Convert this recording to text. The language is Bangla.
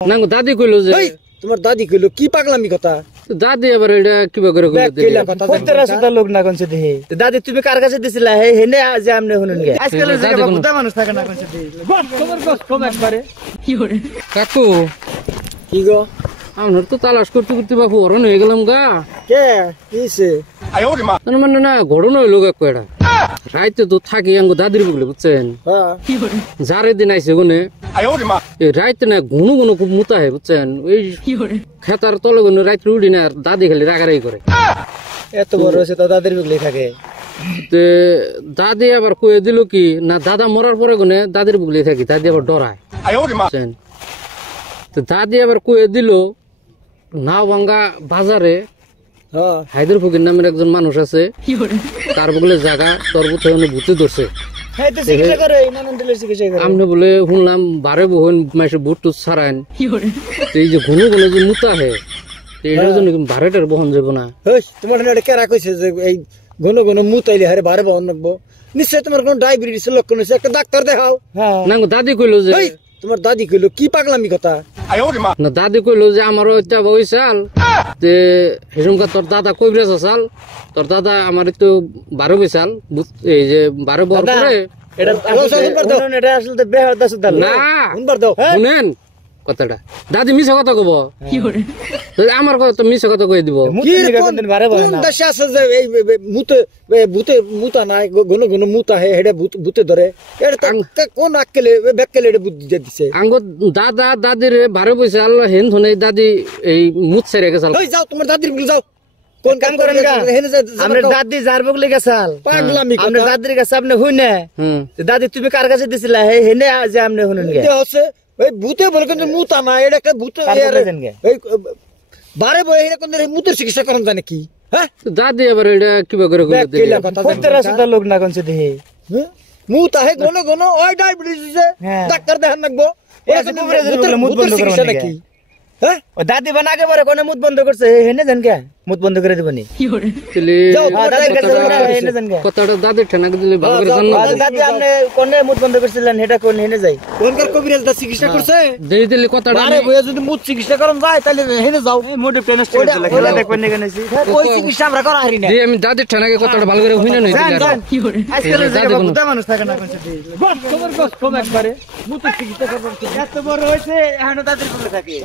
না দাদি কইলো যে তোমার দাদি কইলো কি পাগলামি কথা দাদি এবার এটা কিবা করে কইলা কথা কতরা সুদা লোক না কোনছে দেহে দাদি তুমি কার কাছে দিছিলা হে হেনে আজ আমনে শুনুন গে আজকালের জায়গা বুদা মানুষ থাকে না কোনছে দেহে খবর একবারে কি করে কাকু কি গো আমরা তো তালাশ করতে করতে বাপু অরণ হয়ে গেলাম গা কে কিছে আয় ওরে মা মানে না ঘটনা হইলো কাকু এটা রাইতে তো থাকি আঙ্গো দাদির বলে বুঝছেন হ্যাঁ কি করে যারে দিন আইছে গনে আয় ওরে মা এই রাইতে না ঘুনু ঘুনু খুব মুতা হয় বুঝছেন ওই কি করে খেতার তলে গনে রাইতে উড়ি না আর দাদি খালি রাগারাগি করে এত বড় হইছে তো দাদির বলে থাকে তে দাদি আবার কয়ে দিল কি না দাদা মরার পরে গনে দাদির বলে থাকি দাদি আবার ডরায় আয় ওরে মা তো দাদি আবার কয়ে দিল না ভাঙ্গা বাজারে হায়দার ফকির নামের একজন মানুষ আছে তার বলে জায়গা তোর ভূতে ধরছে আমি বলে শুনলাম বারে বহুন মাসে ভূত টুত ছাড়ান এই যে ঘুনো ঘুনো যে মুতা হে এটার জন্য বারেটার বহন যাব না তোমার কেরা কইছে যে এই ঘন ঘন মুতাইলে হারে বারে বহন রাখবো নিশ্চয় তোমার কোন ডায়াবেটিস লক্ষণ হয়েছে একটা ডাক্তার দেখাও না দাদি কইলো যে তোমার দাদি কইলো কি পাগলামি কথা না দাদি কইলো যে আমারও একটা বয়সাল যে হেসমকা তোর দাদা কইব্রেছ আসাল তোর দাদা আমার তো 12 বয়সাল এই যে 12 বছর পরে এটা আসলে বেহদাস দাল না শুনেন কথাটা দাদি মিছা কথা কব কি করে আমার কথা মিছা কথা কই দিব কোন দেশে আছে যে এই মুতে ভূতে মুতা নাই ঘন ঘন মুতা হে হেডে ভূতে ধরে এটা কোন আক্কেলে বেক্কেলে এটা বুদ্ধি দিছে আঙ্গ দাদা দাদির 12 পয়সা আল্লাহ হেন ধনে দাদি এই মুত ছেড়ে গেছাল ওই যাও তোমার দাদির বলে যাও কোন কাম করেন গা আমরা দাদি যার বগলে গেছাল পাগলামি আমরা দাদির কাছে আপনি হইনা দাদি তুমি কার কাছে দিছিলা হে হেনে আজ আপনি শুনুন গে হচ্ছে ওই ভূতে বলে কিন্তু মুতা না এটা একটা ভূত এই বারে বই এটা কোন মুতের চিকিৎসা করেন জানে কি হ্যাঁ দাদি এবার এটা কিবা করে কইলা কথা কতরা সুদা লোক না কোনছে দেহে মুতা হে ঘন ঘন ওই ডায়াবেটিস ডাক্তার দেখান লাগবো মুত বন্ধ করবে নাকি হ্যাঁ ও দাদি বানাকে পরে কোন মুত বন্ধ করছে হেনে জান কে মুত বন্ধ করে দিবনি কি করে যাও দাদির কাছে হেনে জান কে কথাটা দাদি ঠানাক দিলে ভালো করে জানো দাদি আপনি কোনে মুত বন্ধ করছিলেন এটা কোন হেনে যাই কোনকার কবিরাজ দা চিকিৎসা করছে দেই দিলে কথাটা আরে বইয়া যদি মুত চিকিৎসা করন যায় তাহলে হেনে যাও মোটে পেনাস্টিক লাগে দেখবেন না কেনছি ওই চিকিৎসা আমরা করা হারি না আমি দাদি ঠানাকে কথাটা ভালো করে হইনা নই কি করে আজকালের জায়গা বুদা মানুষ থাকে না কোনছে খবর একবারে মুত চিকিৎসা করব এত বড় হইছে এখনো দাদির বলে থাকে